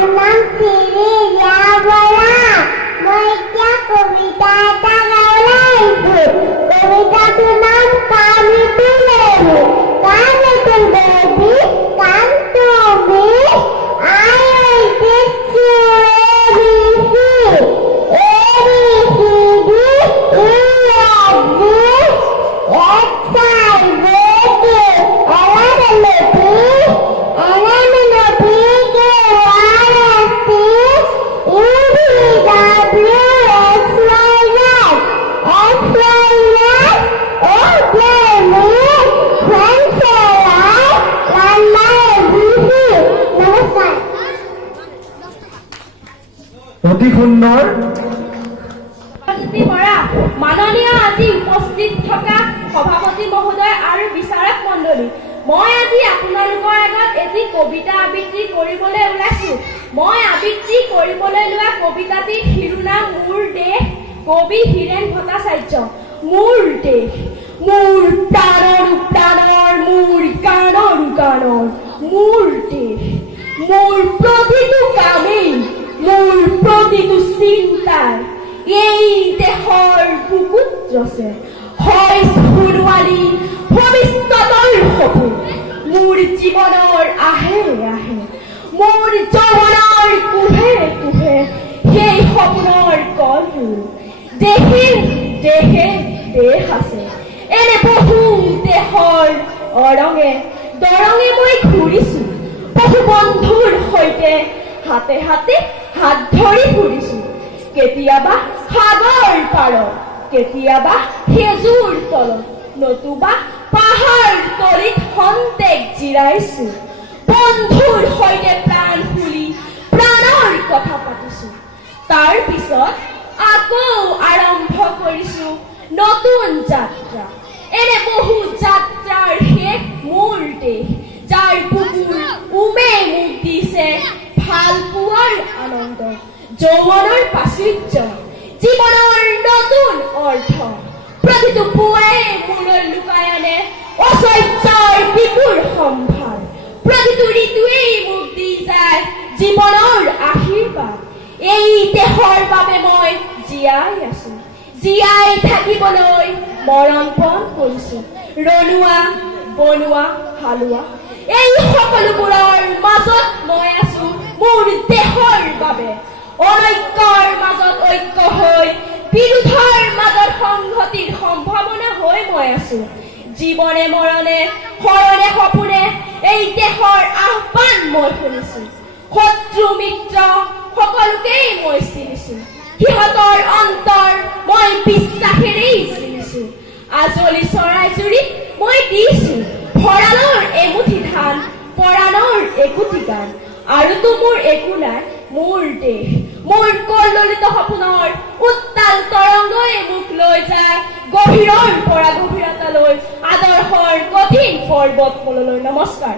নাম চিৰিয়া বৰা। মই এতিয়া কবিতা এটা গাবলৈ আহিছো। কবিতাটোৰ নাম কাণটো বেবী। কাণটো বেবী, কাণটো বিষ, I will teach you ABC. ABCD, অতি সুন্দৰ। মাননীয় আজি উপস্থিত থকা সভাপতি মহোদয় আৰু বিচাৰক মণ্ডলী, মই আজি আপোনালোকৰ আগত এটি কবিতা আবৃত্তি কৰিবলৈ ওলাইছো। মই আবৃত্তি কৰিবলৈ লোৱা কবিতাটিৰ শিৰোনাম মোৰ দেশ, কবি হীৰেন ভট্টাচাৰ্য। মোৰ দেশ, মোৰ প্ৰাণৰ প্ৰাণৰ, মোৰ কাণৰ কাণৰ, মোৰ দেশ, মোৰ প্ৰতিটো কামেই, মোৰ প্ৰতিটো চিন্তাৰ এই দেশৰ বুকুত ৰচে হয় সোণোৱালী ভৱিষ্যতৰ সপোন। মোৰ জীৱনৰ আহে আহে, মোৰ যৌৱনৰ কোহে কোহে সেই সপোনৰ কলবোৰ। দেশে দেশে দেশ আছে, এনে বহু দেশৰ অৰঙে দৰঙে মই ঘূৰিছো। বহু বন্ধুৰ সৈতে হাতে হাতে হাত ধৰি ফুৰিছো। কেতিয়াবা সাগৰ পাৰত, কেতিয়াবা সেজুৰ তলত, নতুবা পাহাৰ তলিত খন্তেক জিৰাইছো। বন্ধুৰ সৈতে প্ৰাণ খুলি প্ৰাণৰ কথা পাতিছো। তাৰ পিছত আকৌ আৰম্ভ কৰিছো নতুন যাত্ৰা। এনে বহু যাত্ৰাৰ শেষ মোৰ দেশ, যাৰ বুকুৰ উমে মোক দিছে ভাল পোৱাৰ আনন্দ, যৌৱনৰ প্ৰাচুৰ্য, জীৱনৰ নতুন অৰ্থ। প্ৰতিটো পুৱাই মূৰৰ লুকাই আনে ঐশ্বৰ্যৰ বিপুল সম্ভাৰ। প্ৰতিটো ঋতুৱেই মোক দি যায় জীৱনৰ আশীৰ্বাদ। এই দেশৰ বাবে মই জীয়াই আছো, জীয়াই থাকিবলৈ মৰণ পণ কৰিছো। ৰনোৱা বনোৱা হালোৱা এই সকলোবোৰৰ মাজত মই আছো মোৰ দেশৰ বাবে। অনৈক্যৰ মাজত ঐক্য হৈ, বিৰোধৰ মাজত সংহতিৰ সম্ভাৱনা হৈ মই আছো। জীৱনে মৰণে শৰণে সপোনে এই দেশৰ আহ্বান মই শুনিছো। শত্ৰু মিত্ৰ সকলোকেই মই চিনিছো, সিহঁতৰ অন্তৰ মই বিশ্বাসেৰেই চিনিছো। আজলি চৰাইজুৰিত মই দিছো ভঁৰালৰ এমুঠি ধান, পৰাণৰ একোটি গান। আৰুতো মোৰ একো নাই, মোৰ দেশ, মোৰ কল্লোলিত সপোনৰ উত্তাল তৰংগই মোক লৈ যায় গভীৰৰ পৰা গভীৰতালৈ, আদৰ্শৰ কঠিন পৰ্বতমূললৈ। নমস্কাৰ।